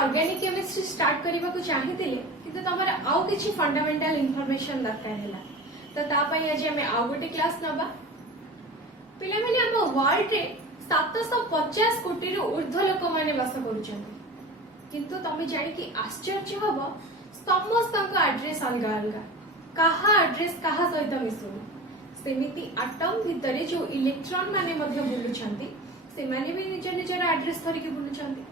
Organic chemistry start करबा को चाहिथिले किंतु तमरा आउ किछि फंडामेंटल इंफॉर्मेशन दरकार हैला तो ता पई आज हमें आउ गोटे क्लास नबा पिले माने हम वर्ल्ड रे 750 कोटी रु ऊर्ध्व लोक माने वास करूछन्ति किंतु तमे जानि कि आश्चर्य हबो समस्त एड्रेस अलग अलग कहा एड्रेस कहा सहित मिसुनी सेमिति एटम भितरे जो इलेक्ट्रॉन माने मध्ये बुलुछन्ति से माने भी निज निजर एड्रेस धरिके बुलुछन्ति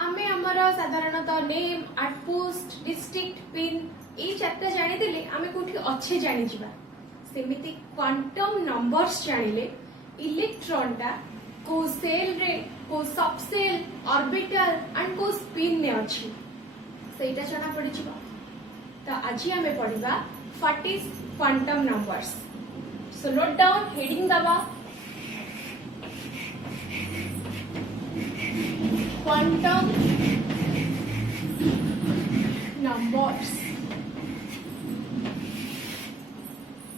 आमे हमर साधारणतः नेम आउटपोस्ट डिस्ट्रिक्ट पिन ए चारटा जानि दिले आमे कोठी अच्छे जानि जिबा सेमिति क्वांटम नंबर्स जानिले इलेक्ट्रॉन टा को सेल रे को सबसेल ऑर्बिटल एंड को स्पिन ने अछि सेटा जना पड़ी जिबा तो आज हमें पढ़िबा what is quantum numbers so note down heading दबा quantum numbers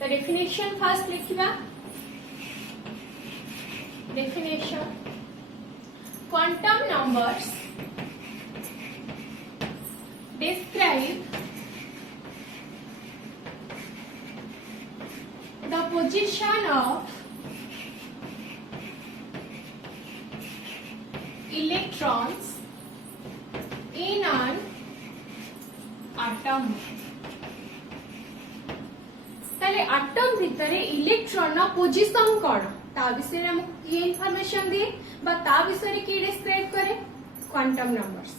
the definition first लिखिबा definition quantum numbers describe the position of electrons in an atom ताले एटम भितरे इलेक्ट्रॉन ना पोजीशन कोन ता विषय हम ये इंफॉर्मेशन दिए बा ता विषय की डिस्क्राइब करे क्वांटम नंबर्स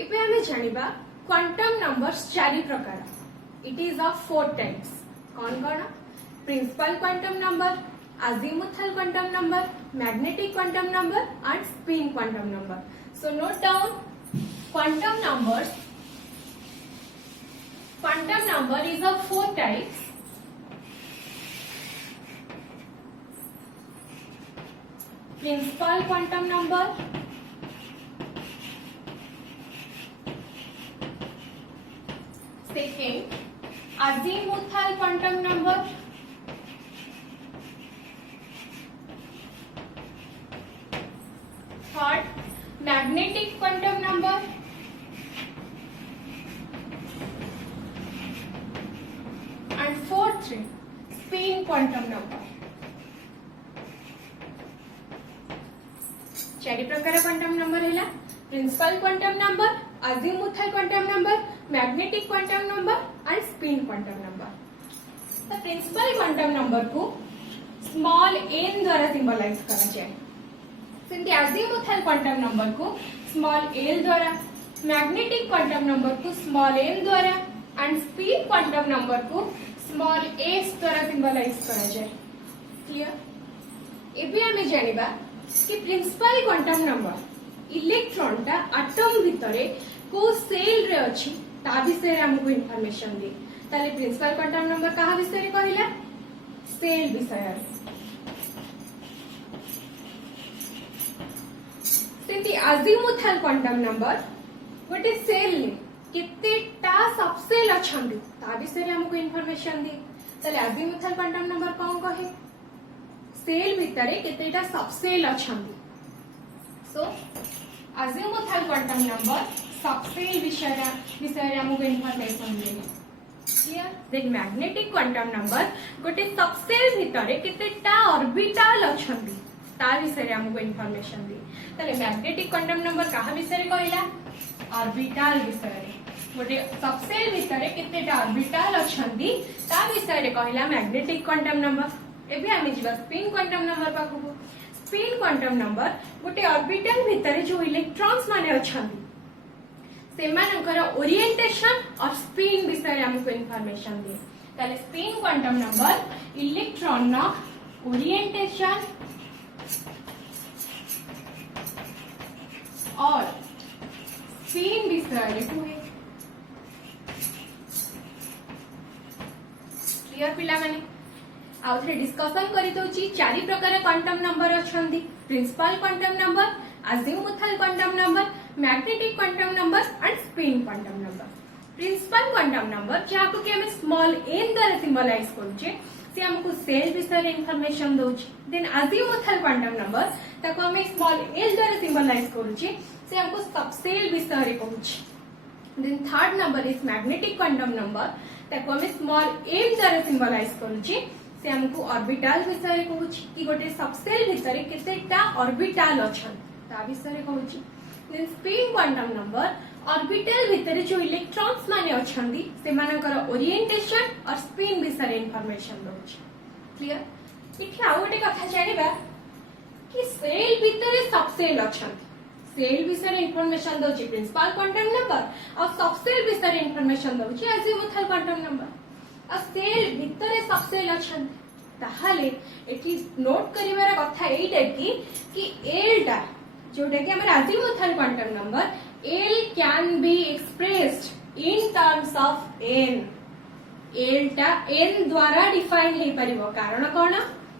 इपे हमें जानिबा क्वांटम नंबर्स चारि प्रकार इट इज ऑफ 4 टाइप्स कौन कौन principal quantum number azimuthal quantum number magnetic quantum number and spin quantum number so note down quantum number is of 4 types principal quantum number second azimuthal quantum number third magnetic quantum number and fourth spin quantum number चारि प्रकार quantum number हैला principal quantum number azimuthal quantum number magnetic quantum number and spin quantum number तो principal quantum number को small n द्वारा symbolize करा जाए सेंती azimuthal quantum number को small l द्वारा मैग्नेटिक क्वांटम नंबर को स्मॉल n द्वारा एंड स्पिन क्वांटम नंबर को स्मॉल s द्वारा सिंबलाइज करा जाए क्लियर एबे हमें जानिबा कि प्रिंसिपल क्वांटम नंबर इलेक्ट्रॉन टा एटम भितरे को सेल रे अछि ता विषय रे हमको इंफॉर्मेशन दे ताले प्रिंसिपल क्वांटम नंबर कहा विषय रे कहिला सेल विषय रे सेति अजीमुथल क्वांटम नंबर गोटे सेल ने केतेटा सबसेल अछंदी ता विषय रे हमको इंफॉर्मेशन दे ताले अजीमुथल क्वांटम नंबर कोन कहे सेल भितरे केतेटा सबसेल अछंदी so azimuthal quantum number subshell विषय हमको इंफॉर्मेशन देने clear then magnetic quantum number गोटे सबसेल भितरे केतेटा ऑर्बिटल अछंदी ता विषय हमको इंफॉर्मेशन दे ताले मैग्नेटिक क्वांटम नंबर कहा विषय कहला ऑर्बिटल विषय गोटे सबसेल भितरे केतेटा ऑर्बिटल अछंदी ता विषय कहला मैग्नेटिक क्वांटम नंबर एबे आमे जिबा स्पिन क्वांटम नंबर पाखु स्पिन क्वांटम नंबर गोटे ऑर्बिटल भितरे जो इलेक्ट्रॉन्स माने अछंदी सेमानकर ओरिएंटेशन और स्पिन विषय हमको इंफॉर्मेशन दिए ताले स्पिन क्वांटम नंबर इलेक्ट्रॉन ना ओरिएंटेशन और स्पिन विषय हुए क्लियर पिला माने आउथरे डिस्कशन करि दोची चारि प्रकार क्वांटम नंबर अछंदी principal quantum number azimuthal quantum number magnetic quantum number and spin quantum number principal quantum number जहां कि हमें स्मॉल n द्वारा सिंबलाइज करूचे से हमको सेल विषय इंफॉर्मेशन दउची देन अजीमुथल क्वांटम नंबर ताको हमें स्मॉल l द्वारा सिंबलाइज करूचे से हमको सबसेल विषय कहूँ। Then third number is magnetic quantum number, ताको हमें स्मॉल m द्वारा सिंबलाइज करूचे, से हमको ऑर्बिटल विषय कहूँ कि गोटे सबसेल भितर केतेटा ऑर्बिटल अछन ता विषय कहूँ। Then spin quantum number, orbital भितर जो इलेक्ट्रॉन्स माने अछंदी से मानकर ओरिएंटेशन और स्पिन विषय इंफॉर्मेशन दउची। क्लियर? इथे आ गोटे कथा जानिबा कि सेल भितर सबसेल अछंदी, सेल विषय इंफॉर्मेशन दउची प्रिंसिपल क्वांटम नंबर और सबसेल विषय इंफॉर्मेशन दउची अजीमुथल क्वांटम नंबर। और सेल भितर सबसेल अछंदी ताहाले एठी नोट करिवार कथा एइटा कि एल टा जोटा कि हमर azimuthal quantum number L can be expressed in terms of n। L टा n द्वारा डिफाइन हे परिबो, कारण कोन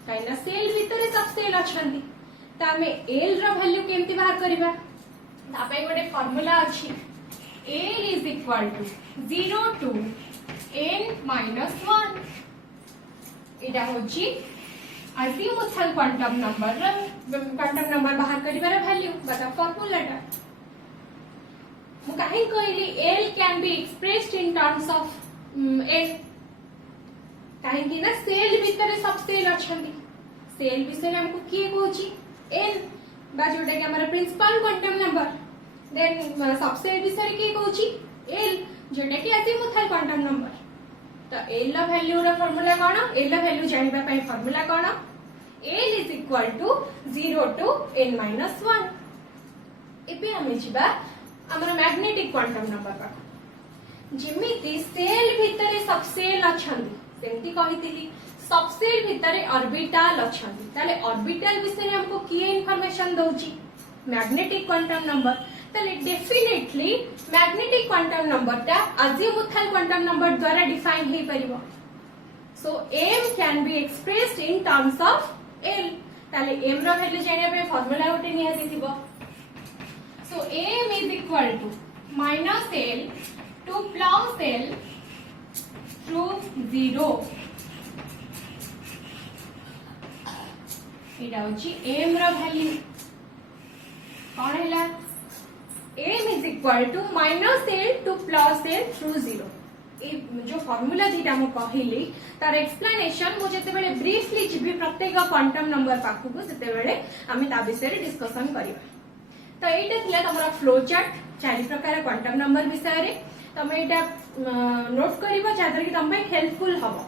काइना सेल भितर सबसेल अछंदी ता हमें L रो वैल्यू केमति बाहर करिबा। तापे गोटे फार्मूला अछि, L is equal to 0 to n minus 1। एटा होची अजीमुथल क्वांटम नंबर बाहर करिबार वैल्यू बता फार्मूलाटा। मु काहे कहली L can be expressed in terms of n, काहे कि ना सेल भितर सबसेल अछंदी, सेल विषय हमको किए कहूची n बा जोटा कि हमर principal quantum number. Then subshell विषय किए कहूची L जोटा कि अजीमुथल क्वांटम नंबर। तो L ला वैल्यू रा फार्मूला कोन, L ला वैल्यू जानिबा पई फार्मूला कोन, L is equal to 0 to n minus 1। एबे हमें जिबा हमर मैग्नेटिक क्वांटम नंबर पा, जेमिति सेल भितर सबसेल अछंदी सेमति कहितली सबसेल भितर ऑर्बिटल अछंदी, ताले ऑर्बिटल विषय हमको किए इंफॉर्मेशन दउची मैग्नेटिक क्वांटम नंबर। ताले डेफिनेटली मैग्नेटिक क्वांटम नंबर ता अजीमुथल क्वांटम नंबर द्वारा डिफाइन हे परिबो। So m can be expressed in terms of l। ताले m रो वैल्यू जानिया पे फार्मूला उठे निया दिबो। So m is equal to minus l to plus l through 0। एटा होची m रो वैल्यू कोन हैला, m is equal to minus l to plus l through 0। ए जो फार्मूला दिटा मु कहिली तार एक्सप्लेनेशन मु जते बेले ब्रीफली जिबी प्रत्येक क्वांटम नंबर पाखु को सेते बेले आमे ता विषय रे डिस्कशन करिबा। तो एटा थिला तमरा फ्लो चार्ट चारि प्रकार क्वांटम नंबर विषय रे, तमे एटा नोट करिबा जादर कि तम हेल्पफुल हबो।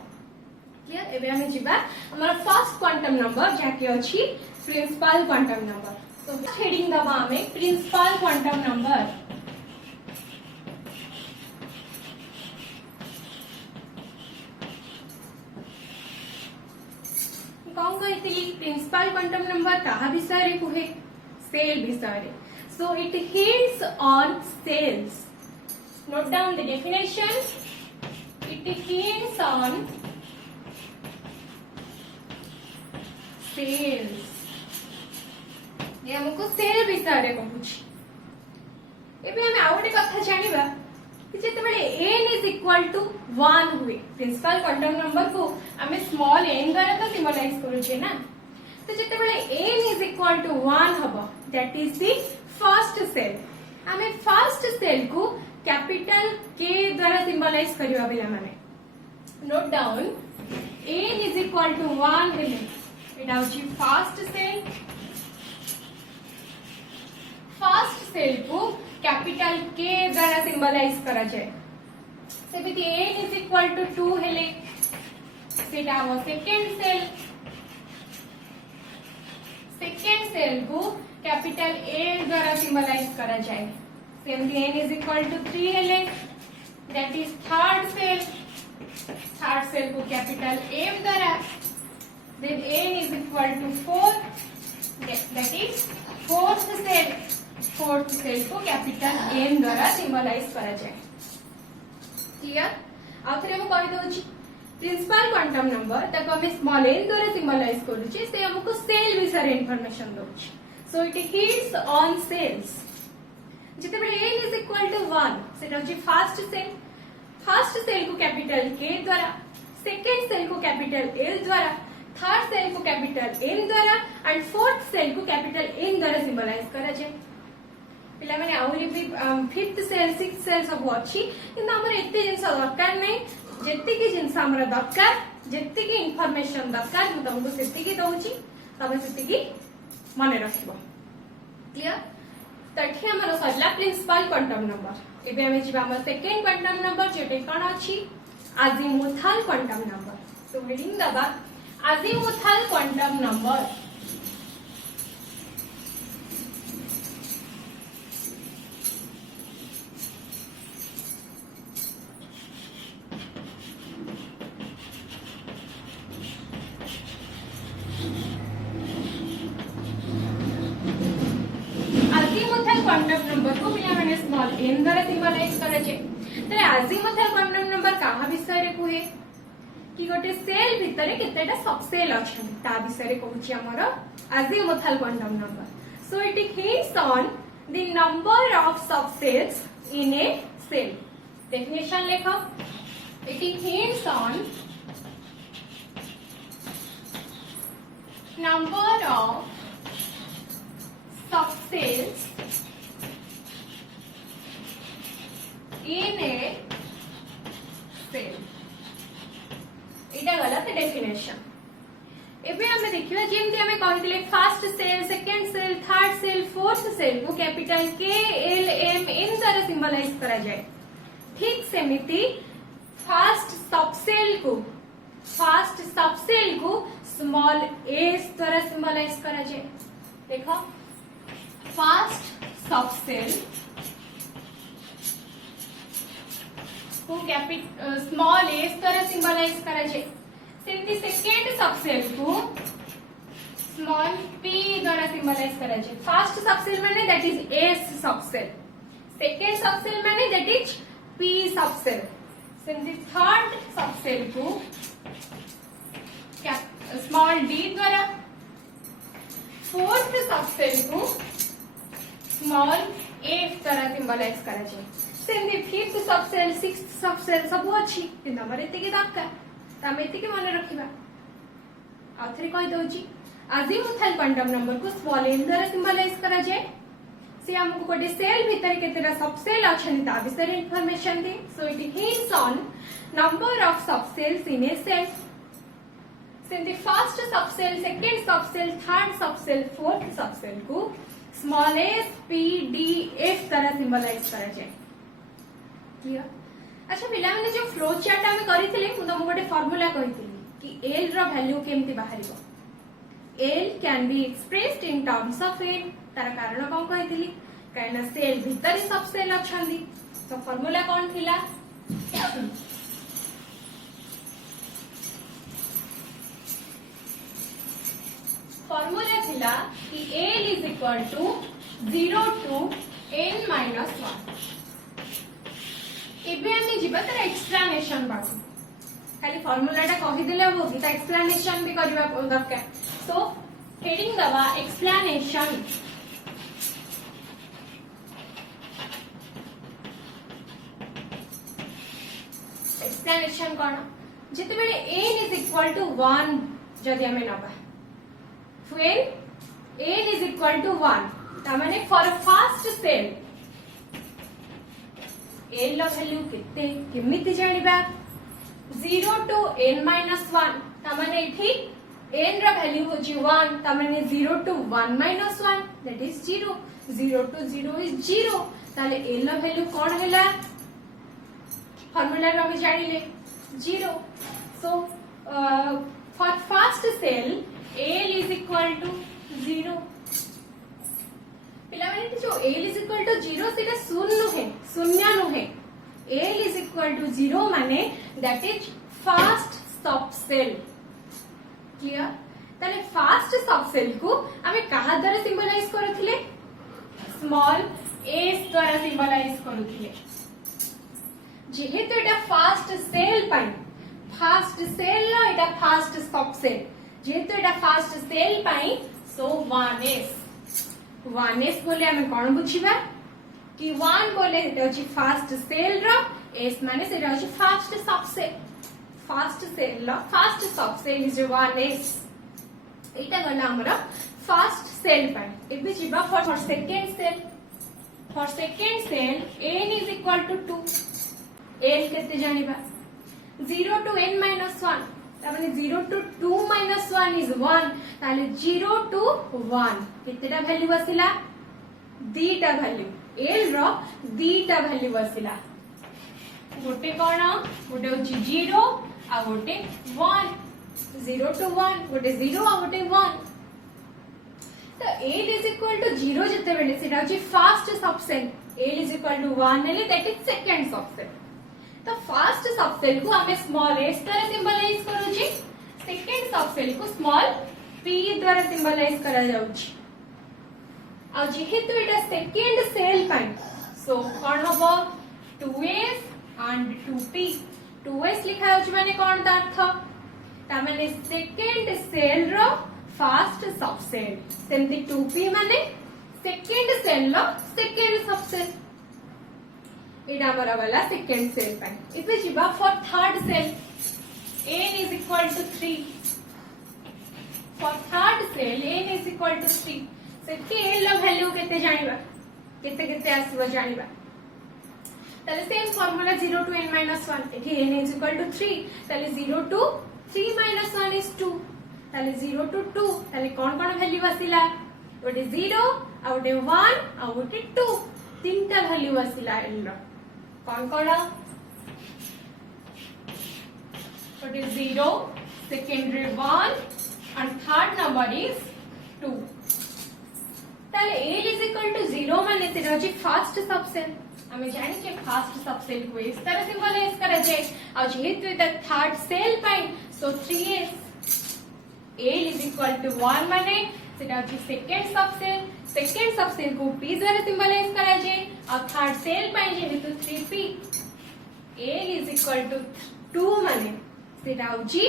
क्लियर? एबे हमें जिबा हमरा फर्स्ट क्वांटम नंबर जाके अछि प्रिंसिपल क्वांटम नंबर। तो हेडिंग दबा हमें प्रिंसिपल क्वांटम नंबर। कौन कहती प्रिंसिपल क्वांटम नंबर ताहा विषय रे कुहे सेल विषय रे। So it hints on cells. Note down the definition. It hints on cells. ये हमको सेल विषय रे कहूची। एबे हम आउटे कथा जानिबा कि जेतेबेले n is equal to 1 हुए प्रिंसिपल क्वांटम नंबर को हमें स्मॉल n द्वारा तो सिंबलाइज करूचे ना। तो जेतेबेले n is equal to 1 हबो that is the first shell. हमें फर्स्ट सेल को कैपिटल K द्वारा सिंबलाइज करिवा बेला माने note down n is equal to 1 हेले एटा होची फर्स्ट सेल। फर्स्ट सेल को कैपिटल K द्वारा सिंबलाइज करा जाए। सेमिति n is equal to 2 हेले सेटा हो सेकंड सेल। सेकंड सेल को कैपिटल A द्वारा सिंबलाइज करा जाए। सेमिति n is equal to 3 हेले that is third shell. Third shell को कैपिटल M द्वारा, then n is equal to 4 that is fourth shell. Fourth shell को कैपिटल M द्वारा सिंबलाइज करा जाए। क्लियर? आउथरे हम कहि दोछि प्रिंसिपल क्वांटम नंबर ताको हम स्मॉल n द्वारा सिंबलाइज करूछि से हमको सेल विषय इंफॉर्मेशन दोछि। So it hints on shells. जिते बेले n is equal to 1 सेटा होछि फर्स्ट सेल। फर्स्ट सेल को कैपिटल K द्वारा, सेकंड सेल को कैपिटल L द्वारा, थर्ड सेल को कैपिटल M द्वारा एंड फोर्थ सेल को कैपिटल N द्वारा सिंबलाइज करा जाए। पिला माने आउली भी फिफ्थ सेल सिक्स्थ सेल सब अच्छी किंतु हमर एते जिंस दरकार नै जेतिकी जिंस हमर दरकार जेतिकी इंफॉर्मेशन दरकार मु तुमको सेतिकी दउची तबे सेतिकी माने रखिबो क्लियर तो एठी हमर सजला प्रिंसिपल क्वांटम नंबर एबे हमें जिबा हमर सेकंड क्वांटम नंबर जेटे कोन अछि azimuthal quantum number so reading दबा azimuthal quantum number quantum number को पिला माने स्मॉल n द्वारा सिंबलाइज करे छे तले अजीमुथल क्वांटम नंबर काहा विषय रे कुहे कि गोटे सेल भितरे केतेटा सब सेल अछि ता विषय रे कहूची हमर azimuthal quantum number so it hints on the number of subsets in a cell definition लेखो it hints on number of subsets in a cell इटा गलत डेफिनेशन एबे हमें देखियो जेमति हमें कहितले first shell second shell third shell fourth shell को capital K L M N द्वारा सिंबलाइज करा जाए ठीक सेमिति फर्स्ट सबसेल को स्मॉल एस द्वारा सिंबलाइज करा जाए देखो फर्स्ट सबसेल को स्मॉल एस द्वारा सिंबलाइज करा जाए सेमती सेकेंड सबसेल को स्मॉल पी द्वारा सिंबलाइज करा जाए फर्स्ट सबसेल माने that is s subshell second subshell माने दैट इज पी सबसेल सेमती थर्ड सबसेल को स्मॉल डी द्वारा फोर्थ सबसेल को स्मॉल एफ द्वारा सिंबलाइज करा जाए सेमती फिफ्थ सबसेल सिक्स्थ सबसेल सब अच्छी किंतु हमर एते के दरकार तमे एते के माने रखिबा आथरे कहि दउची अजीमुथल क्वांटम नंबर को स्मॉल n द्वारा सिंबलाइज करा जाए से हमको गोटे सेल भीतर केतेरा सबसेल अछन ता विषय इंफॉर्मेशन दे so it hints on number of subcells in a cell सेमती first subshell second subshell third subshell fourth subshell को small s p d f द्वारा सिंबलाइज करा जाए क्लियर अच्छा पिला माने जो फ्लो चार्ट हम करिथिले मु तुमको गोटे फार्मूला कहिथिली कि एल रो वैल्यू केमति बाहरिबो l can be expressed in terms of n तार कारण कोन कहिथिली काइना सेल भीतर सब सेल अछंदी तो फार्मूला कोन थिला फार्मूला थिला कि L is equal to 0 to n minus 1 एबे हम जिबा तर एक्सप्लेनेशन बाकू खाली फार्मूलाटा कहि देले हो कि ता एक्सप्लेनेशन भी करबा दरकार सो हेडिंग दबा एक्सप्लेनेशन एक्सप्लेनेशन कोन जते बेले n इज इक्वल टू 1 जदि हमें नबा when n is equal to 1 ता माने for a first shell n लो वैल्यू केते केमिति जानिबा 0 टू n minus 1 ता माने इठी n रो वैल्यू होची 1 ता माने 0 to 1 minus 1 that is 0 0 to 0 is 0 ताले n लो वैल्यू कोन हैला फार्मूला रो हम जानिले 0 so for first shell l is equal to 0 पिला माने जो l is equal to 0 सेटा शून्य नुहे l is equal to 0 माने that is first subcell clear ताले फर्स्ट सबसेल को हमें कहा द्वारा सिंबलाइज करथिले स्मॉल s द्वारा सिंबलाइज करथिले जेहेतु एटा फर्स्ट सेल पाई फर्स्ट सेल नो एटा फर्स्ट सबसेल जेहेतु एटा फर्स्ट सेल पाई सो 1s बोले हमें कोन बुझिबा कि 1 बोले एटा अछि फर्स्ट सेल रो s माने सेटा अछि फर्स्ट सबसेल फर्स्ट सेल लो फर्स्ट सबसेल इज 1s एटा गला हमरा फर्स्ट सेल पाई एबे जिबा for second shell for second shell n is equal to 2 n केते जानिबा 0 टू n माइनस 1 तामाने 0 टू 2 माइनस 1 इज 1 ताले 0 टू 1 केतेटा वैल्यू आसिला दीटा वैल्यू l रो दीटा वैल्यू आसिला गोटे कोन गोटे होची 0 आ गोटे 1 0 टू 1 गोटे 0 आ गोटे 1 तो l is equal to 0 जते बेले सेटा होची first subshell l is equal to 1 हेले दैट इज सेकंड सबसेल तो फर्स्ट सबसेल को हमें स्मॉल s द्वारा सिंबलाइज करूची सेकंड सबसेल को स्मॉल p द्वारा सिंबलाइज करा जाउची आ जेहेतु एटा सेकंड सेल पाई सो कोन हबो 2s and 2p 2s लिखा होची माने कोन ता अर्थ ता माने सेकंड सेल रो फर्स्ट सबसेल सेमती 2p माने सेकंड सेल लो सेकंड सबसेल एटा हमरा वाला सेकंड सेल पाई इते जिबा for third shell n is equal to 3 for third shell n is equal to 3 सेठी n लो वैल्यू केते जानिबा केते केते आसीबो जानिबा ताले same formula 0 to n minus 1 एठी n is equal to 3 ताले 0 टू 3 minus 1 is 2 ताले 0 टू 2 ताले कोन कोन वैल्यू आसिला गोटे 0 आ गोटे 1 आ गोटे 2 तीनटा वैल्यू आसिला n रो कोन कोन गोटे 0 secondary 1 and third number is 2 ताले l is equal to 0 माने सेटा होची फर्स्ट सबसेल हमें जानी छे फर्स्ट सबसेल को इस तरह सिंबलाइज करा जाए आ जेहेतु एटा थर्ड सेल पाई so 3s l is equal to 1 माने सेटा होची सेकंड सबसेल को p द्वारा सिंबलाइज करा जाए और थर्ड सेल पाई जेहेतु 3p l is equal to 2 माने सेटा होची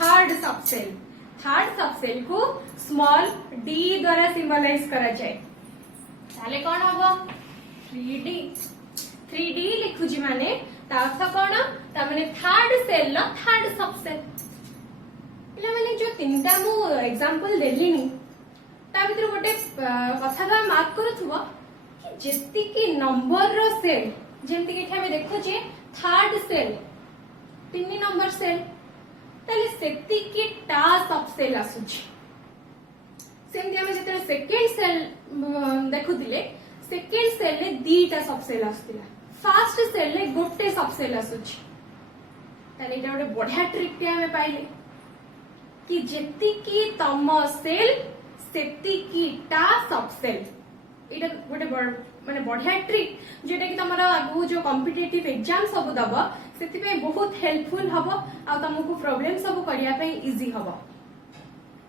थर्ड सबसेल को स्मॉल d द्वारा सिंबलाइज करा जाए ताले कोन हबो 3d लिखुची माने ता अर्थ कोन ता माने थर्ड सेल लो थर्ड सबसेल पिला माने जो तीनटा मु एग्जांपल देलिनी ता भीतर गोटे कथा दा मार्क करथुबो कि जेति की नंबर रो सेल जेमति कि हमें देखो जे थर्ड सेल 3 नंबर सेल ताले सेति की टा सबसेल आसुची सेमति हमें जेते सेकंड सेल देखुतिले सेकेंड सेल ले दीटा सबसेल आस्तिला फर्स्ट सेल ले गोटे सबसेल आसुची ताले एटा गोटे बढ़िया ट्रिक टे हमें पाइले कि जेति की तम सेल सेति की टा सबसेल एटा गोटे माने बढ़िया ट्रिक जेटा कि तमरा आगु जो कॉम्पिटिटिव एग्जाम सब दबो सेति पे बहुत हेल्पफुल हबो आ तमको प्रॉब्लम सब करिया पे इजी हबो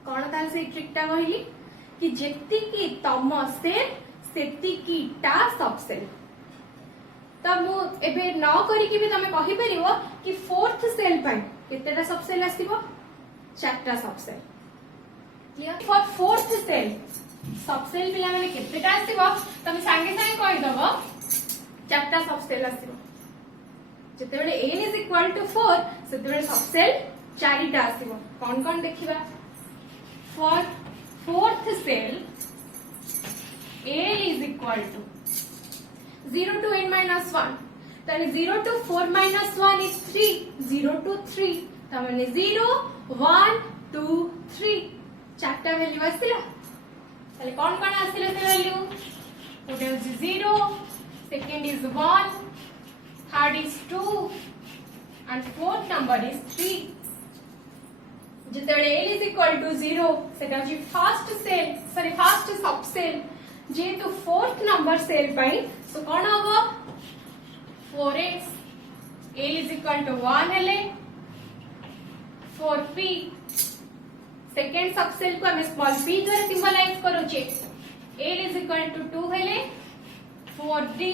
कोन ताल से ट्रिक टा कहली कि जेति की तम सेल सेति की टा सबसेल तब मु एबे न करी कि भी तमे कहि परिबो कि फोर्थ सेल पाई केतेटा सबसेल आसीबो चारटा subshell clear for fourth shell subshell पिला माने केतेटा आसीबो तमे संगे संगे कहि दबो चारटा सबसेल आसीबो जते बेले n is equal to 4 सेते बेले सबसेल चारिटा आसीबो कोन कोन देखिबा for fourth shell l is equal to 0 to n minus 1 ताने 0 to 4 minus 1 is 3 0 to 3 ताने 0 1 2 3 चारटा वैल्यू आसिला ताले कोन कोन आसिला से वैल्यू गोटे होची 0 second is 1 third is 2 and fourth number is 3 जेतेबेले l is equal to 0 सेटा होची फर्स्ट सबसेल जेतु फोर्थ नंबर सेल पाई सो कोन हबो 4x l is equal to 1 हेले 4p सेकेंड सबसेल को हम स्मॉल p द्वारा सिंबलाइज करू छे l is equal to 2 हेले 4d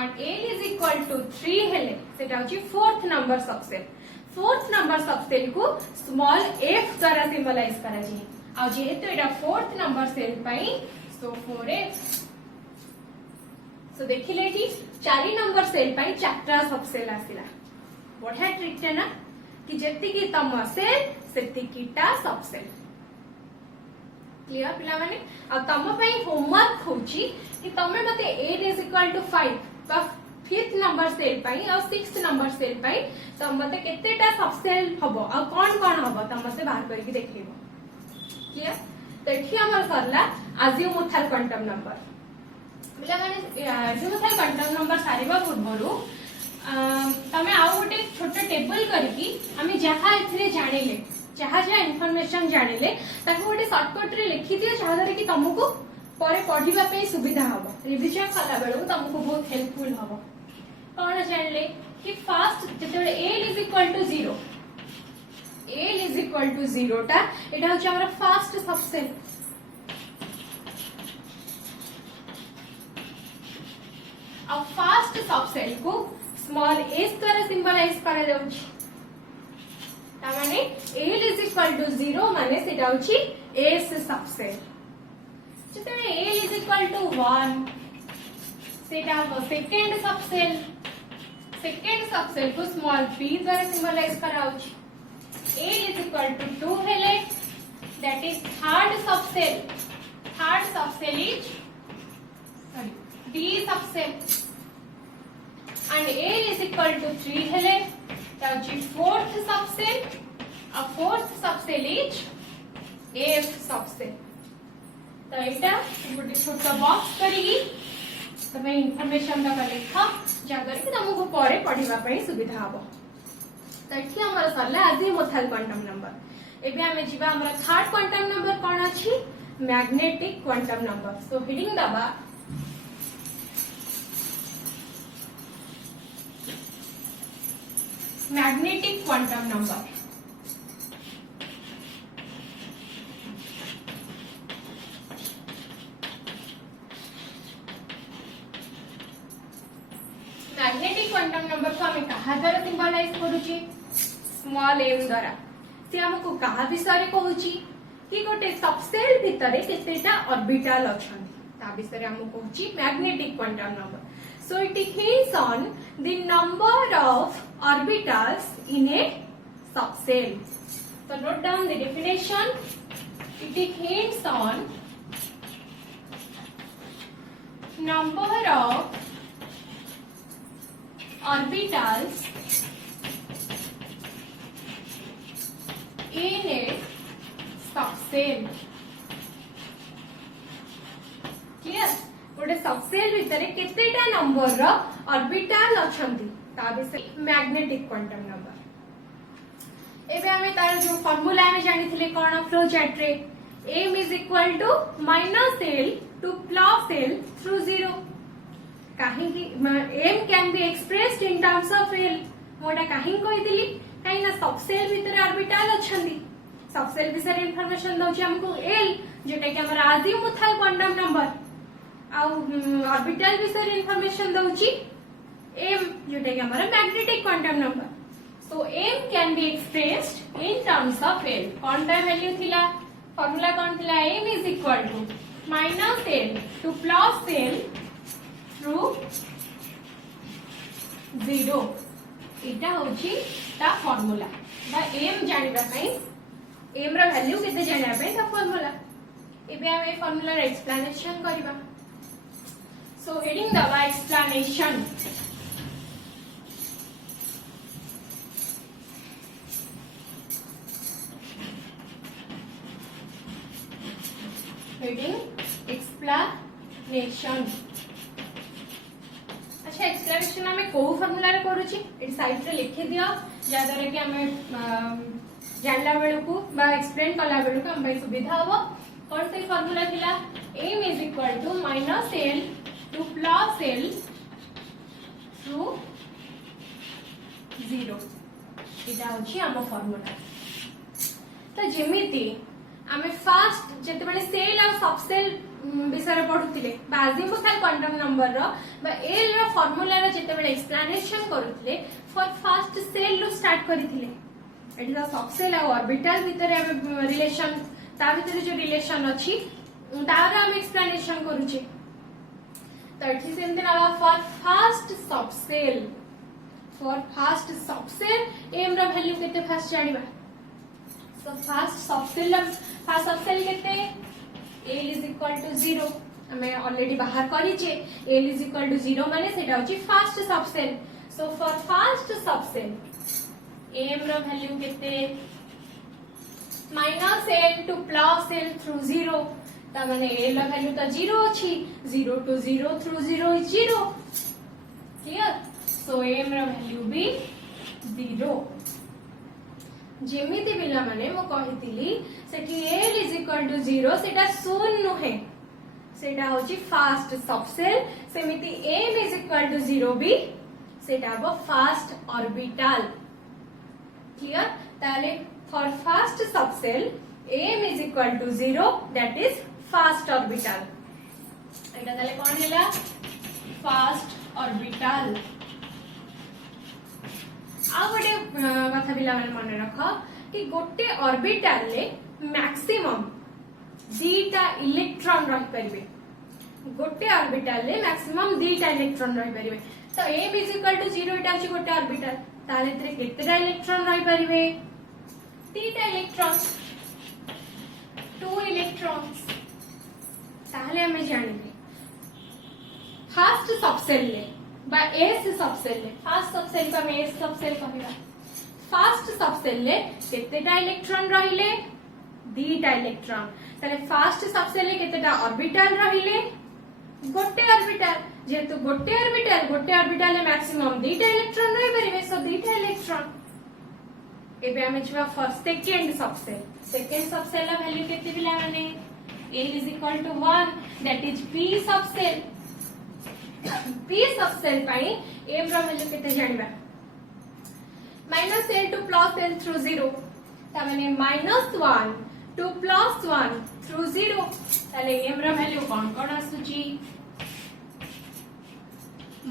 and l is equal to 3 हेले सेटा होची फोर्थ नंबर सबसेल को स्मॉल f द्वारा सिंबलाइज करा जी आ जेहेतु एटा फोर्थ नंबर सेल पाई सो 4f सो देखिले एठी 4 नंबर सेल पाई चारटा सबसेल आसिला बढ़िया ट्रिक ना कि जेति की तम सेल सेति कीटा सबसेल क्लियर पिला माने आ तम पई होमवर्क होची कि तमे मते 8 इज इक्वल टू 5 बा 5th नंबर सेल पई और 6th नंबर सेल पई तम मते केतेटा सबसेल हबो आ कोन हबो तम मते बाहर करके देखिबो क्लियर तो एठी हमर करला अजीमुथल क्वांटम नंबर पिला माने अजीमुथल क्वांटम नंबर सारिबा पूर्वरु तमे आउ गोटे छोटे टेबल करके आमे जहा एथिरे जानिले जहा जहा इनफॉरमेशन जानिले ताको गोटे शॉर्टकट रे लिखि दियो जहा द्वारा कि तुमको परे पढिबा पे सुविधा हबो रिवीजन कला बेलु तुमको बहुत हेल्पफुल हबो कोन जानले कि फर्स्ट जेते a is equal to 0 a is equal to 0 टा एटा होचे हमरा फर्स्ट सबसेल अब फर्स्ट सबसेल को स्मॉल a द्वारा सिंबलाइज करा जाउची तामाने a is equal to 0 माने सेटा होची S सबसेल जते a is equal to 1 सेटा हो सेकंड सबसेल को स्मॉल p द्वारा सिंबलाइज करा होची a is equal to 2 हेले that is third subshell is d subshell and a is equal to 3 हेले fourth subshell is F subshell तो एटा गोटे छोटा बॉक्स करी तमे इनफॉरमेशन का लिखा जगर कि तुमको परे पढिबा पई सुविधा हबो तो एठी हमर सरला अजीमुथल क्वांटम नंबर एबे हमें जिबा हमर थर्ड क्वांटम नंबर कोन अछि magnetic quantum number so heading दबा magnetic quantum number magnetic quantum number को हमें कहा द्वारा सिंबलाइज करूची स्मॉल m द्वारा से हमको कहा विषय कहूची कि गोटे सबसेल भितरे केतेटा ऑर्बिटल अछन ता विषय हमको कहूची magnetic quantum number so it hints on the number of orbitals in a subcell so note down the definition it hints on number of orbitals in a subcell clear गोटे subshell भितरे केतेटा number रो orbital अछंती ता विषय magnetic quantum number एबे हमें तार जो formula हमें जानिथिले कोन flow chart रे m is equal to -l to +l through 0 काहे कि m can be expressed in terms of l मोटा काहे कोइ दिली काहे ना सबसेल भितरे ऑर्बिटल अछंती सबसेल विषय इंफॉर्मेशन दउची हमको l जेटा कि हमरा अजीमुथल क्वांटम नंबर ऑर्बिटल विषय इंफॉर्मेशन दउची m जोटा कि हमारा magnetic quantum number so m can be expressed in terms of l कौन टा वैल्यू थिला फार्मूला कौन थिला m is equal to -l to +l through 0 इटा होची ता फार्मूला बा m जानिबा पई m रा वैल्यू केते जानिबा पई ता फार्मूला एबे हम ए फार्मूला रा एक्सप्लेनेशन करबा So heading the explanation. Heading explanation. अच्छा एक्सप्लेनेशन हमें को फार्मूला रे करूची एटी साइड रे लिखि दियो जा द्वारा कि हमें जानला बेलु को बा एक्सप्लेन कला बेलु को हम सुविधा हो और से फार्मूला थिला m is equal to -l to +l through 0 इटा होची हम फार्मूला तो जेमिति आमे फर्स्ट जते बेले सेल और सबसेल विषय पढुतिले अजीमुथल क्वांटम नंबर रो बा एल रो फार्मूला रो जते बेले एक्सप्लेनेशन करूतिले फॉर फर्स्ट सेल रो स्टार्ट करितिले एटी द सबसेल और ऑर्बिटल भितरे हम रिलेशन ता भितरे जो रिलेशन अछि तार हम एक्सप्लेनेशन करूचे तो it is in the for first subshell m रो वैल्यू केते फर्स्ट जानिबा सो फर्स्ट सबसेल केते L is equal to 0 हमें ऑलरेडी बाहर करिचे L is equal to 0 माने सेटा होची first subshell so for first subshell m रो वैल्यू केते -l to +l through 0 ता माने l रो वैल्यू तो 0 अछि 0 to 0 through 0 is 0 clear so m रो वैल्यू भी 0 जेमिति पिला माने मो कहितिली सेठी l is equal to 0 सेटा शून्य नुहे सेटा होची फर्स्ट सबसेल सेमिति m is equal to 0 भी सेटा हबो फर्स्ट ऑर्बिटल क्लियर ताले for first subshell m is equal to 0 that is first orbital एटा ताले कोन हैला फर्स्ट ऑर्बिटल आ गोटे कथा पिला माने मन रख कि गोटे ऑर्बिटल ले मैक्सिमम दीटा इलेक्ट्रॉन रही परिबे गोटे ऑर्बिटल ले मैक्सिमम दीटा इलेक्ट्रॉन रही परिबे तो m is equal to 0 एटा अछि गोटे ऑर्बिटल ताले तरे केतेटा इलेक्ट्रॉन रही परिबे दीटा इलेक्ट्रॉन 2 इलेक्ट्रॉन्स ताले हमें जानिबे फर्स्ट सबसेल ले बा एस सबसेल ले फर्स्ट सबसेल का में एस सबसेल कहबा फर्स्ट सबसेल ले केतेटा इलेक्ट्रॉन रहिले दीटा इलेक्ट्रॉन ताले फर्स्ट सबसेल ले केतेटा ऑर्बिटल रहिले गोटे ऑर्बिटल जेतु गोटे ऑर्बिटल ले मैक्सिमम दीटा इलेक्ट्रॉन रहि परिबे सो दीटा इलेक्ट्रॉन एबे हमें छवा फॉर सेकंड सबसेल ला वैल्यू केते बिला माने l is equal to 1 that is p subshell पाई m रो वैल्यू केते जानिबा -l to +l through 0 ता माने -1 to +1 through 0 ताले m रो वैल्यू कोन आसुची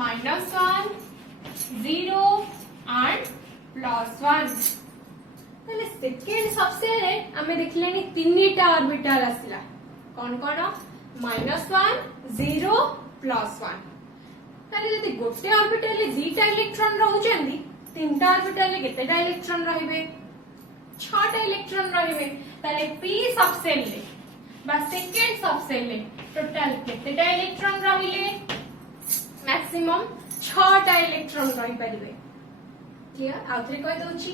-1 0 and +1 ताले सेकंड सबसेल रे हमें देखलेनी तीनटा ऑर्बिटल आसिला कोन -1 0 +1 ताले यदि गोटे ऑर्बिटल ले दीटा इलेक्ट्रॉन रहउचंदी तीनटा ऑर्बिटल ले केतेटा इलेक्ट्रॉन रहिबे 6टा इलेक्ट्रॉन रहिबे ताले p सबसेल ले बा सेकंड सबसेल ले टोटल केतेटा इलेक्ट्रॉन रहिले मैक्सिमम 6टा इलेक्ट्रॉन रहि परिबे क्लियर आउथरे कहि दोछि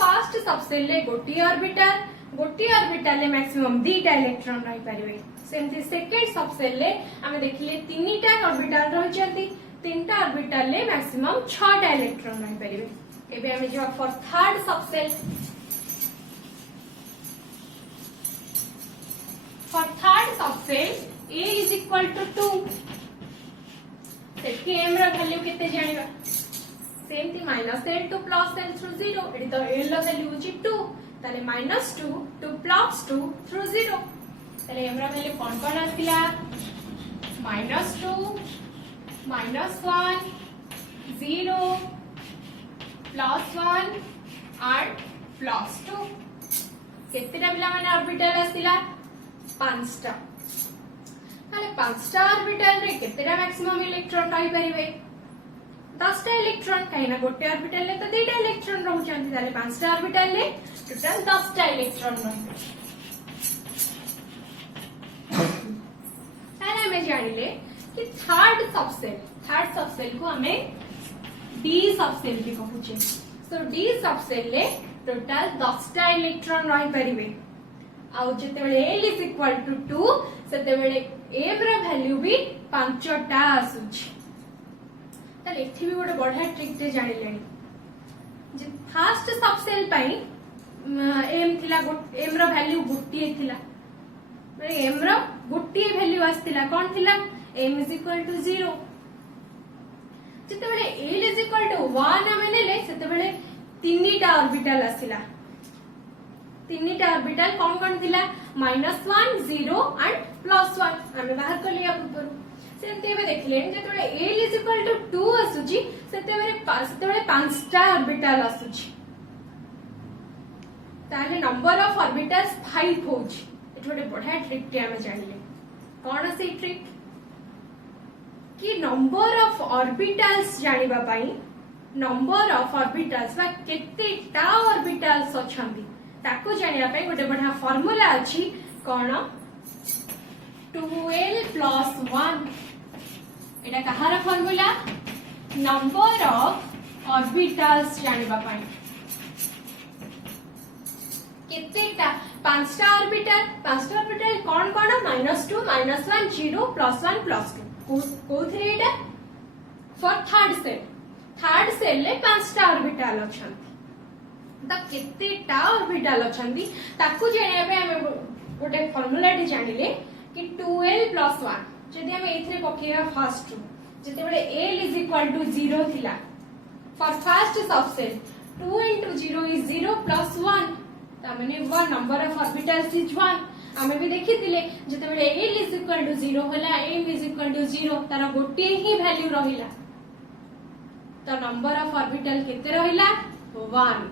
फर्स्ट सबसेल ले गोटे ऑर्बिटल ले मैक्सिमम दीटा इलेक्ट्रॉन रहि परिबे सेमति सेकंड सबसेल ले हमें देखिले तीनटा ऑर्बिटल रहउचंदी तीनटा ऑर्बिटल ले मैक्सिमम 6टा इलेक्ट्रॉन रहि परिबे एबे हमें जो for third subshell a is equal to 2 सेठी m रो वैल्यू केते जानिबा सेमति -l to +l through 0 एडी तो l रो वैल्यू होची 2 ताले -2 to +2 through 0 ताले m रो वैल्यू कोन आसिला -2 -1 0 +1 and +2 केतेटा बिला माने ऑर्बिटल आसिला 5टा ताले 5टा ऑर्बिटल रे केतेटा मैक्सिमम इलेक्ट्रॉन रहि परिबे 10टा इलेक्ट्रॉन काइना गोटे ऑर्बिटल ले तो 2टा इलेक्ट्रॉन रहउचंती ताले 5टा ऑर्बिटल ले टोटल 10टा इलेक्ट्रॉन रहबे ताले हमें जानिले कि थर्ड सबसेल को हमें डी सबसेल भी कहूचे सो डी सबसेल ले टोटल 10टा इलेक्ट्रॉन रहि परिबे आउ जते बेले l is equal to 2 सेते बेले m रो वैल्यू भी 5टा आसुची ताले एथि भी गोटे बढ़िया ट्रिक ते जानि लेनी जे फर्स्ट सबसेल पाई m थिला m रो वैल्यू गोटिए थिला माने m रो गोटिए वैल्यू आस्तिला कोन थिला m is equal to 0 जते बेले l is equal to 1 हमें ले सेते बेले तीनटा ऑर्बिटल आसिला तीनटा ऑर्बिटल कोन थिला -1 0 and +1 हमें बाहर कर लिया पूर्व सेमते बे देखले जते बेले l is equal to 2 आसुची सेते बेले 5टा ऑर्बिटल आसुची ताले नंबर ऑफ ऑर्बिटल्स 5 होची एठ गोटे बढ़िया ट्रिक टे हमें जानिले कोन से ट्रिक कि नंबर ऑफ ऑर्बिटल्स जानिबा पाई नंबर ऑफ ऑर्बिटल्स बा केतेटा ऑर्बिटल्स अछंती ताको जानिया पाई गोटे बढ़िया फार्मूला अछि कोन 2l plus 1 एटा कहार फॉर्मूला नंबर ऑफ ऑर्बिटल्स जानिबा पाई केतेटा पांचटा ऑर्बिटल कोन कोन -2 -1 0 +1 +2 कोथरे एटा फॉर थर्ड सेल ले पांचटा ऑर्बिटल अछंती त केतेटा ऑर्बिटल अछंती ताकू जानिया पे हम गोटे फार्मूला टी जानिले कि 2l + 1 जदि हम एथरे पकेया फर्स्ट जते बेले l = 0 थिला फॉर फर्स्ट सबसेल 2 * 0 = 0 + 1 ता माने 1 नंबर ऑफ ऑर्बिटल्स इज 1 हमें भी देखिथिले जते बेले l = 0 होला m = 0 तार गोटे ही वैल्यू रहिला तो नंबर ऑफ ऑर्बिटल केते रहिला 1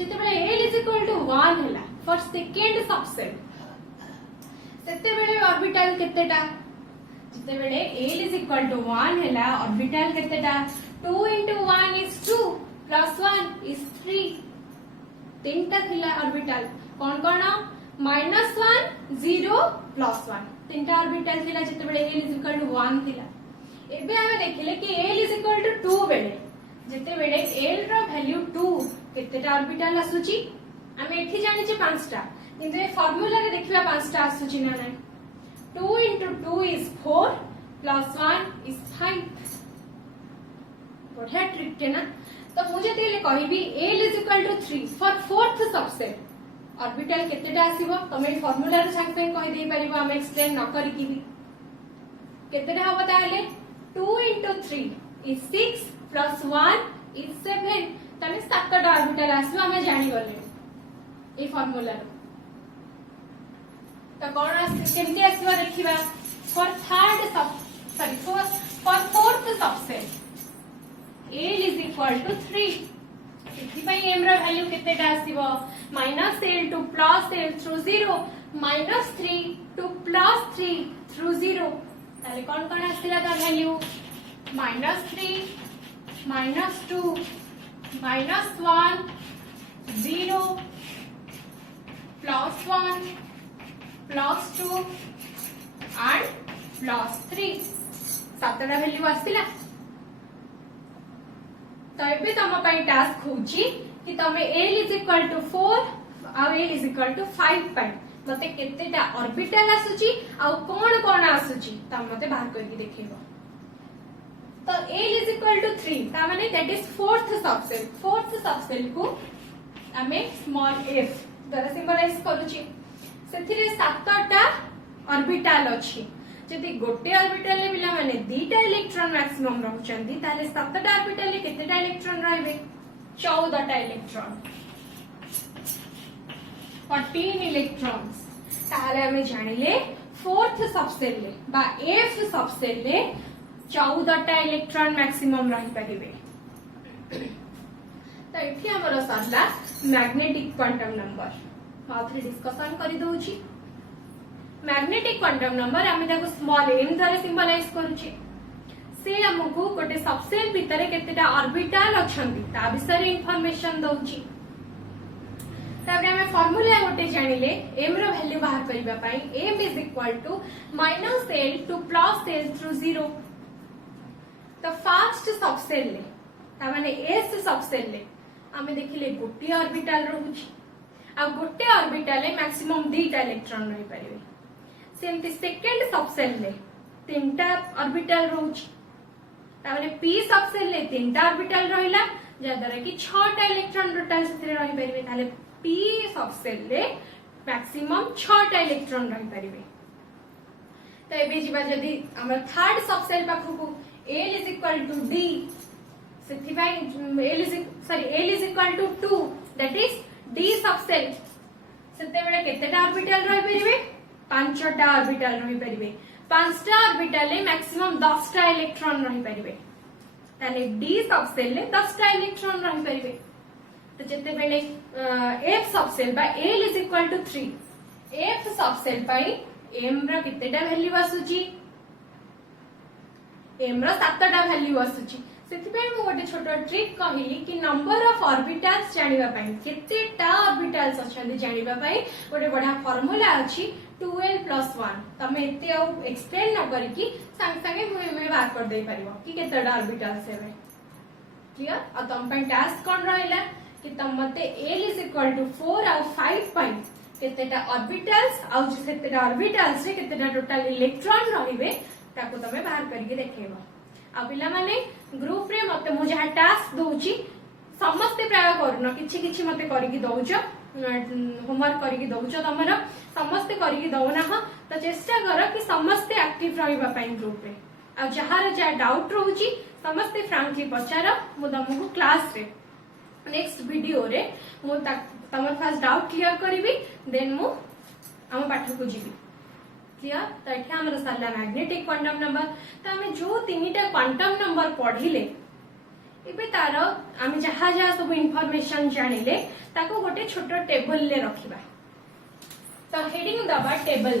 जते बेले l = 1 होला फॉर सेकंड सबसेल सेते बेले ऑर्बिटल केतेटा जते बेले l = 1 होला ऑर्बिटल केतेटा 2 * 1 = 2 + 1 = 3 तीनटा थिला ऑर्बिटल कोन कोन -1 0 + 1 तीनटा ऑर्बिटल थिला जते बेले l = 1 थिला एबे हम देखिले कि l = 2 बेले जते बेले l रो वैल्यू 2 केतेटा ऑर्बिटल आसुची हम एठी जानि जे पांचटा किंतु ए फार्मूला रे देखिबा पांचटा आसुची ना नै 2 * 2 = 4 + 1 = 5 बढ़िया ट्रिक के ना तो मुझे दिले कहबी l = 3 for fourth subshell orbital केतेटा आसीबो तमे फार्मूला रे संग संग कहि दे परिबो हम एक्सप्लेन न करी की भी केतेटा हबो ताले 2 * 3 = 6 + 1 = 7 तने 7टा ऑर्बिटल आसीबो हम जानि गले ए फार्मूला रो तो कोन केमती आसीबो देखिबा फॉर फोर्थ सबसेल l = 3 इथि पई m रो वैल्यू केतेटा आसीबो -l to +l through 0 -3 to +3 through 0 ताले कोन कोन आसीला ता वैल्यू -3 -2 -1 0 +1 +2 and +3 सातटा वैल्यू आसीला तो एबे तम पई टास्क होची कि तमे l = 4 आ l = 5 पई मते केतेटा ऑर्बिटल आसुची आ कोन कोन आसुची त मते बाहर करके देखिबो तो l = 3 ता माने दैट इज फोर्थ सबसेल को हमें स्मॉल f द्वारा सिंबलाइज करूची सेथिरे सातटा ऑर्बिटल अछि जदि गोटे ऑर्बिटल ले बिला माने दीटा इलेक्ट्रॉन मैक्सिमम रहउचंदी ताले सातटा ऑर्बिटल ले केतेटा इलेक्ट्रॉन रहबे 14टा इलेक्ट्रॉन 14 इलेक्ट्रॉन्स ताले हमें जानिले फोर्थ सबसेल ले बा एफ सबसेल ले 14टा इलेक्ट्रॉन मैक्सिमम रही परिबे तो एठी हमर सरला मैग्नेटिक क्वांटम नंबर माथि डिस्कशन करि दोछि मैग्नेटिक क्वांटम नंबर आमे ताको स्मॉल m द्वारा सिंबलाइज करूचे से हमकु गोटे सबसेल भितरे केतेटा ऑर्बिटल अछंती ता विषय इंफॉर्मेशन दउची ताबे हमें फार्मूला गोटे जानिले m रो वैल्यू बाहर करबा पई m = -l to +l through 0 तो फर्स्ट सबसेल ले ता माने s सबसेल ले आमे देखिले गोटे ऑर्बिटल रहउची आ गोटे ऑर्बिटल ले मैक्सिमम 2टा इलेक्ट्रॉन रही परिबे सेमती सेकंड सबसेल ले 3टा ऑर्बिटल रहउची ता माने p सबसेल ले 3टा ऑर्बिटल रहिला जा द्वारा कि 6टा इलेक्ट्रॉन टोटल से रही परिबे ताले p सबसेल ले मैक्सिमम 6टा इलेक्ट्रॉन रही परिबे तो एबे जिबा जदी हमर थर्ड सबसेल पाखु l = d सेथि भाई l = 2 that is d subshell सेते बेले केतेटा ऑर्बिटल रही परिबे 5टा ऑर्बिटल रही परिबे 5टा ऑर्बिटल ले मैक्सिमम 10टा इलेक्ट्रॉन रही परिबे ताले d सबसेल ले 10टा इलेक्ट्रॉन रही परिबे तो जते बेले f सबसेल बा l = 3 f सबसेल पाई m रा केतेटा वैल्यू आसुची m रा 7टा वैल्यू आसुची सेतिपय मु गोटे छोट ट्रिक कहली कि नंबर ऑफ ऑर्बिटल्स जानिबा पई केतेटा ऑर्बिटल्स अछंदी जानिबा पई गोटे बढ़िया फार्मूला अछि 2l + 1 तमे एते आ एक्सप्लेन न करी कि संग संगे मुई बाहर कर दे परिबो कि केतेटा ऑर्बिटल्स हेबे क्लियर। आ तम पई टास्क कोन रहइला कि तम मते l = 4 आ 5 पई केतेटा ऑर्बिटल्स आ सेतेटा ऑर्बिटल्स रे केतेटा टोटल इलेक्ट्रॉन रहिबे ताको तमे बाहर करके देखेबो। आ पिला माने ग्रुप रे मते मु जहा टास्क दोउची समस्त प्राय करनो किछि किछि मते करिकि दोउचो होमवर्क करिकि दोउचो तमरा समस्त करिकि दोउना ह त चेष्टा कर कि समस्त एक्टिव रहिबा पई ग्रुप रे। आ जहार जा डाउट रहउची समस्त फ्रैंकली पचार मु तमको क्लास रे नेक्स्ट वीडियो रे मु तमर फर्स्ट डाउट क्लियर करिवि देन मु हम पाठ को जीवी क्लियर। तो एठा हमर सरला मैग्नेटिक क्वांटम नंबर तो हमें जो तीनटा क्वांटम नंबर पढ़िले एबे तार आमे जहा जहा सब इंफॉर्मेशन जानिले ताको गोटे छोट टेबल ले रखिबा। तो हेडिंग दबा टेबल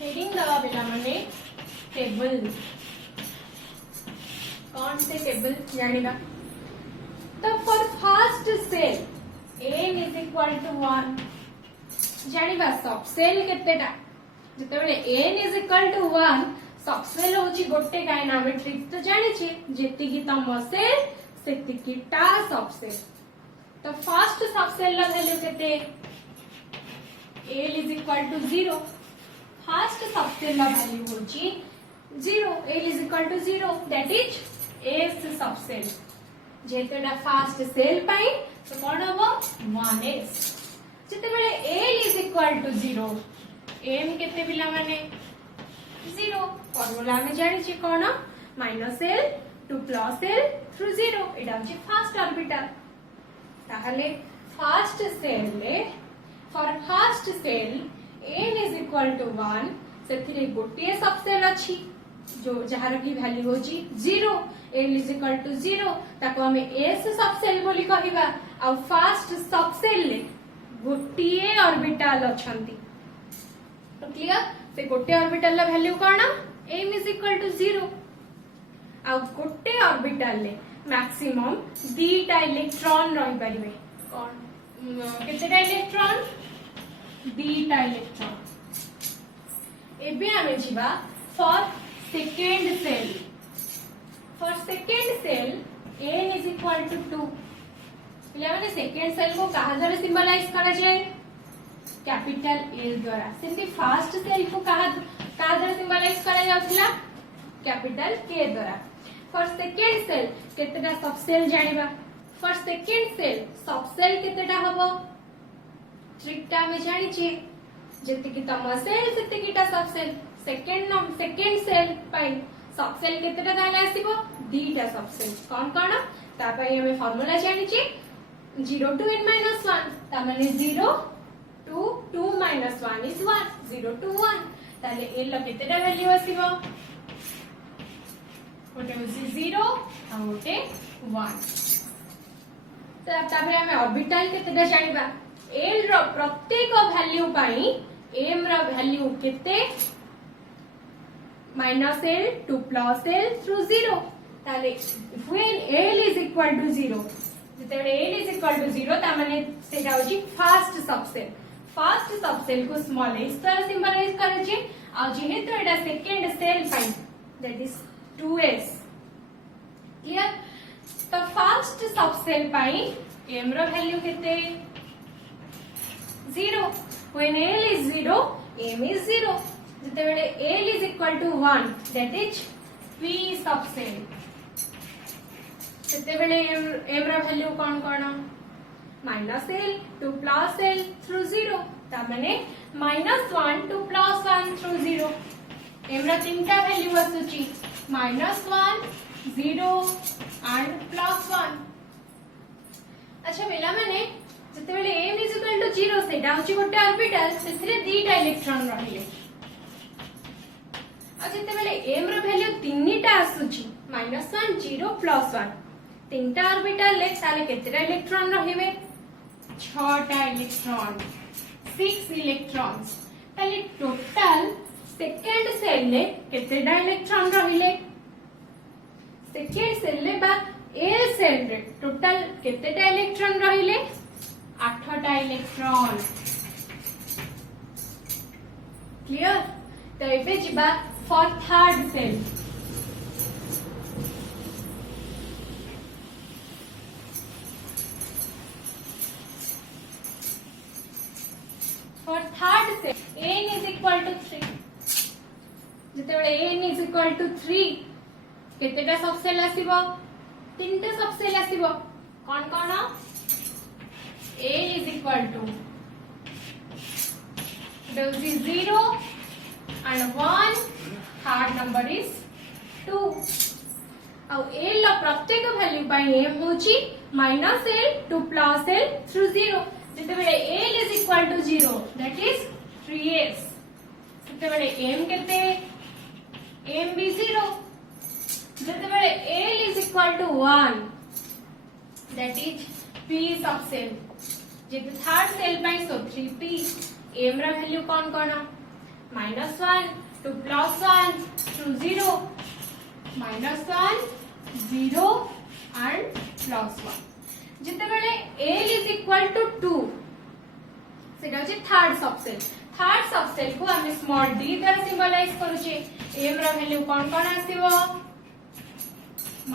हेडिंग दबा बेला माने टेबल कौन से टेबल जानिबा। तो फॉर फर्स्ट सेल n = 1 जानिबा सब सेल केतेटा जते बेले n = 1 सब सेल होची गोटे काइनेमेट्रिक तो जानि छी जेति की तम सेल सेति की टा सब सेल। तो फर्स्ट सब सेल ला वैल्यू केते l = 0 फर्स्ट सब सेल ला वैल्यू होची 0 l = 0 दैट इज s सब सेल जेतेटा फास्ट सेल पाई तो कोन हो 1s जेते बेले l = 0 m केते बिला माने 0 फार्मूला में जानि छी कोन -l to +l through 0 एडा छी फास्ट ऑर्बिटल। ताहले फास्ट सेल ले फॉर फास्ट सेल n = 1 सेथिरे गोटे सब सेल अछि जो जहार की वैल्यू होची 0 l = 0 ताको हमें s सब सेल बोली कहिबा आ फास्ट सब सेल ले गोटिए ऑर्बिटल अछंती। तो क्लियर से गोटे ऑर्बिटल ला वैल्यू कोन m = 0 आ गोटे ऑर्बिटल ले मैक्सिमम 2टा इलेक्ट्रॉन रहि परिबे कोन केतेटा इलेक्ट्रॉन 2टा इलेक्ट्रॉन। एबे हमें जिबा for second shell for second shell n = 2 पिला माने सेकेंड सेल को कहा द्वारा सिंबलाइज करा जाए कैपिटल L द्वारा सिंपली फर्स्ट सेल को कहा द्वारा सिंबलाइज करा जाउतला कैपिटल K द्वारा। फॉर सेकेंड सेल केतेटा सब सेल जानिबा फॉर सेकेंड सेल सब सेल केतेटा हबो ट्रिक टा में जानि छी जति की तम सेल सेति कीटा सब सेल सेकेंड सेल पाई सब सेल केतेटा दाना आसीबो 2टा सब सेल कोन कोन ता पई हमें फार्मूला जानि छी 0 to n - 1 ता माने 0 to 2 - 1 is 1 0 to 1 ताले l ला केतेटा वैल्यू आसीबो ओटे होसी 0 आ ओटे 1। तापरे हमें ऑर्बिटल केतेटा जानिबा l रो प्रत्येक वैल्यू पाई m रो वैल्यू केते -l to +l through 0 ताले when l = 0 जते l = 0 ता माने सेटा होची फास्ट सबसेल को स्मॉल h द्वारा सिंबलाइज करे छी आ जेहेतु एटा सेकेंड सेल पाई दैट इज 2s क्लियर। तो फास्ट सबसेल पाई m रो वैल्यू केते 0 when l is 0 m is 0 जते बेले l = 1 that is p subshell जते बेले m रो वैल्यू कोन कोन -l to +l through 0 ता माने -1 to +1 through 0 m रो तीनटा वैल्यू आसुची -1 0 and +1। अच्छा बेला माने जते बेले m = 0 सेटा होची गोटे ऑर्बिटल सेथिरे 2टा इलेक्ट्रॉन रहिले आ जते बेले m रो वैल्यू तीनटा आसुची -1 0 +1 तीनटा ऑर्बिटल ले ताले केतेटा इलेक्ट्रॉन रहिबे 6टा इलेक्ट्रॉन 6 इलेक्ट्रॉन्स ताले टोटल सेकेंड सेल ले केतेटा इलेक्ट्रॉन रहिले सेकेंड सेल ले बा एल सेल रे टोटल केतेटा इलेक्ट्रॉन रहिले 8टा इलेक्ट्रॉन क्लियर तो एबे जिबा for third shell for third cell n is equal to 3 जेतेबेले n is equal to 3 केतेटा सब सेल आसीबो तीनटा सब सेल आसीबो कोन कोन a is equal to there will be 0 and 1 third number is 2 ଆଉ a ला प्रत्येक वैल्यू पाई m होची -l to +l through 0 जेतेबेले l is equal to 0 that is 3s जेतेबेले m केते m भी 0 जेतेबेले l is equal to 1 that is p sub cell जेते third shell पाई सो 3p m रा value कोन कोन -1 to +1 to 0 -1 0 and +1 जेतेबेले l is equal to 2 सेटा होची third subshell को हम स्मॉल d द्वारा सिंबलाइज करूचे m रा वैल्यू कोन कोन आसीबो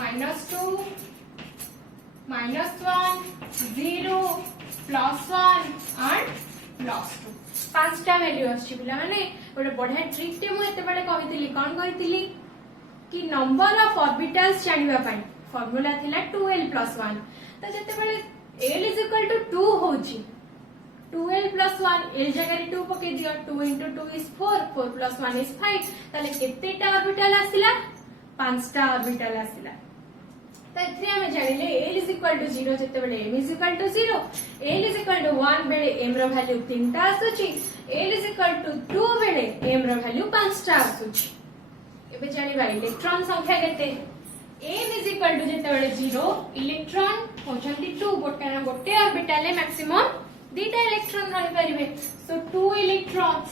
-2 -1 0 +1 and +2 पांचटा वैल्यू आछि पिला माने ओडे बढ़िया ट्रिक टे मु एते बेले कहितली कोन कहितली कि नंबर ऑफ ऑर्बिटल्स जानिबा पई फार्मूला थिला 2l + 1 तो जेते बेले l is equal to 2 होची 2l + 1 l जगह रे 2 पके दियो 2 * 2 is 4 4 + 1 is 5 ताले केतेटा ऑर्बिटल आसिला पांचटा ऑर्बिटल आसिला तो एथि हम जानिले l is equal to 0 जेते बेले m is equal to 0 l is equal to 1 बेले m रो वैल्यू 3टा आसुची l is equal to 2 बेले m रो वैल्यू 5टा आसुची एबे जानिबा इलेक्ट्रॉन संख्या केते m is equal to जेते बेले 0 इलेक्ट्रॉन होचंती 2 गोटे ऑर्बिटल ले मैक्सिमम 2टा इलेक्ट्रॉन रहि परिबे so 2 electrons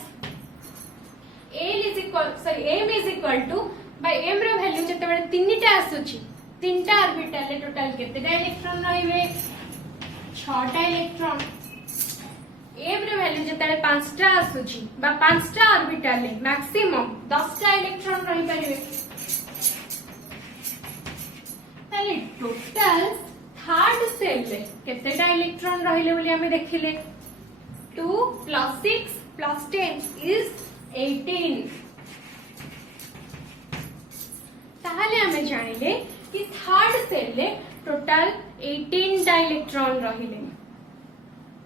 m is equal to by m रो वैल्यू जेते बेले 3टा आसुची 3टा ऑर्बिटल ले टोटल केतेटा इलेक्ट्रॉन रहिबे 6टा इलेक्ट्रॉन m रो वैल्यू जेते 5टा आसुची बा 5टा ऑर्बिटल ले मैक्सिमम 10टा इलेक्ट्रॉन रहि परिबे ताले टोटल थर्ड सेल ले केतेटा इलेक्ट्रॉन रहिले बोली हमें देखिले 2 + 6 + 10 is 18 ताहले हमें जानिले कि थर्ड सेल ले टोटल 18 टा इलेक्ट्रॉन रहिले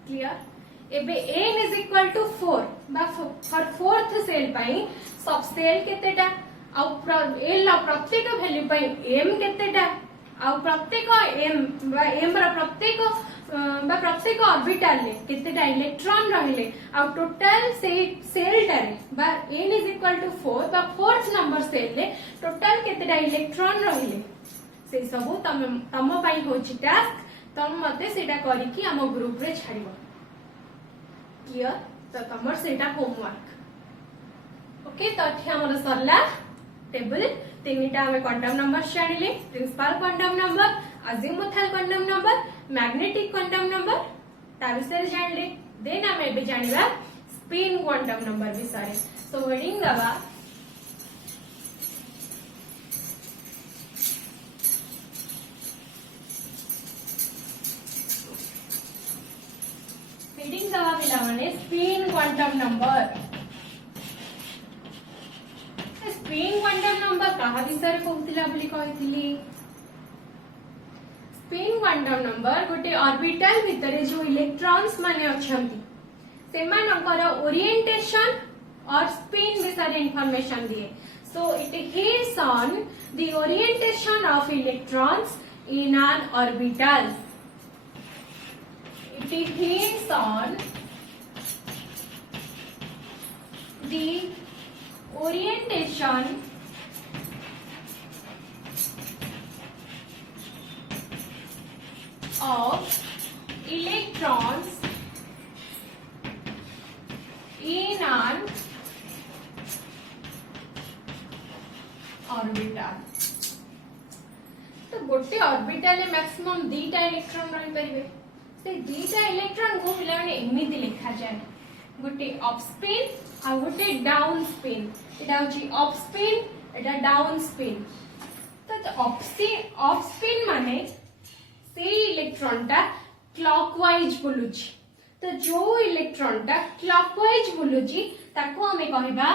क्लियर एबे n is equal to 4 बा फॉर फोर्थ सेल पाई सब सेल केतेटा आ l ला प्रत्येक वैल्यू पाई m केतेटा आ प्रत्येक m रा प्रत्येक ऑर्बिटल ले केतेटा इलेक्ट्रॉन रहिले आ टोटल सेल टारे बा n is equal to 4 बा फोर्थ नंबर सेल ले टोटल केतेटा इलेक्ट्रॉन रहिले से सब तम पाई होची टास्क तम मते सेटा करी कि हम ग्रुप रे छाड़िबो क्लियर तो तमर सेटा होमवर्क ओके तो एठी हमर सरला टेबल तीनटा हमें क्वांटम नंबर जानिले principal quantum number azimuthal quantum number magnetic quantum number ता विषय जानिले देन हमें बे जानिबा स्पिन क्वांटम नंबर विषय सो हेडिंग दबा हेडिंग दबा पिला माने spin quantum number spin quantum number कहा विषय कहउतिला बोली कहितली स्पिन क्वांटम नंबर गोटे ऑर्बिटल भितरे जो इलेक्ट्रॉन्स माने अछंती सेमानकर ओरिएंटेशन और स्पिन विषय इंफॉर्मेशन दिए so it hints on the orientation of electrons in an orbital it hints on the orientation of electrons in an orbital. तो गोटे ऑर्बिटल में मैक्सिमम दीटा इलेक्ट्रॉन रही परिबे। से दीटा इलेक्ट्रॉन को पिला माने एमिति लिखा जाए, गोटे अप स्पिन आ गोटे डाउन स्पिन। एटा होची अप स्पिन, एटा डाउन स्पिन। तो अप स्पिन माने से इलेक्ट्रॉन टा क्लॉकवाइज बुलुची। तो जो इलेक्ट्रॉन टा क्लॉकवाइज बुलुची ताको हमें कहबा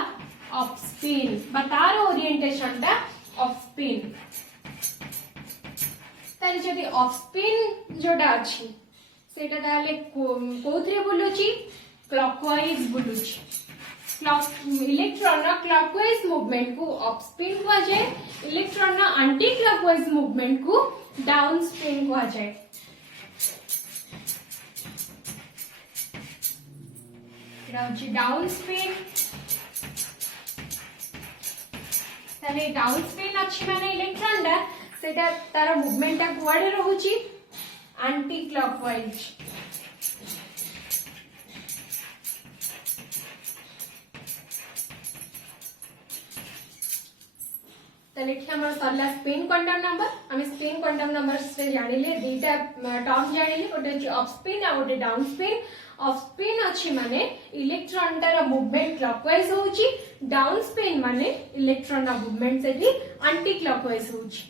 अप स्पिन, बा तार ओरिएंटेशन टा अप स्पिन। ताले जदि अप स्पिन जोटा अछि सेटा ताले कोथरे बुलुची, क्लॉकवाइज बुलुची। इलेक्ट्रॉन ना क्लॉकवाइज मूवमेंट को अप स्पिन कहा जाए, इलेक्ट्रॉन ना एंटी क्लॉकवाइज मूवमेंट को डाउन स्पिन कहा जाए। डाउन स्पिन ताले डाउन स्पिन अच्छी माने इलेक्ट्रॉन टा सेटा तार मूवमेंट टा कुआडे रहउची एंटी क्लॉकवाइज। सरला स्पिन क्वांटम नंबर। आम स्पिन क्वांटम नंबर से जानिले दीटा टर्म जानिले, गोटे अप स्पिन आ गोटे डाउन स्पिन। अप स्पिन अच्छी माने इलेक्ट्रॉन तार मूवमेंट क्लॉकवाइज होउची, डाउन स्पिन माने इलेक्ट्रॉन रा मूवमेंट सेठी एंटी क्लॉकवाइज होउची।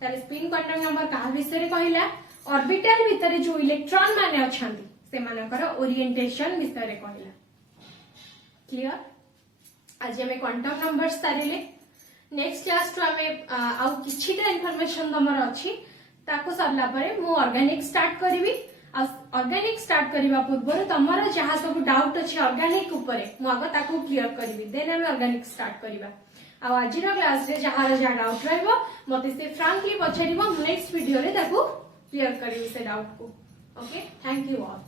ताले स्पिन क्वांटम नंबर का विषय रे कहिला ऑर्बिटल भितरे जो इलेक्ट्रॉन माने अछंती से मानकर ओरिएंटेशन विषय रे कहिला। क्लियर? आज हमें क्वांटम नंबर्स सारिले। नेक्स्ट क्लास टू हमें आउ किछिटा इन्फॉर्मेशन तमर अछि ताको सरला परे मु ऑर्गेनिक स्टार्ट करिवि। ऑर्गेनिक स्टार्ट करबा पूर्व तमर जहा सब डाउट अछि ऑर्गेनिक ऊपर मु आगो ताको क्लियर करिवि, देन हमें ऑर्गेनिक स्टार्ट करबा। आ आज क्लास रे जहार जहा डाउट रहबो मते से फ्रैंकली पछारिबो, नेक्स्ट वीडियो रे ताको क्लियर करिवि से डाउट को। Okay, thank you all.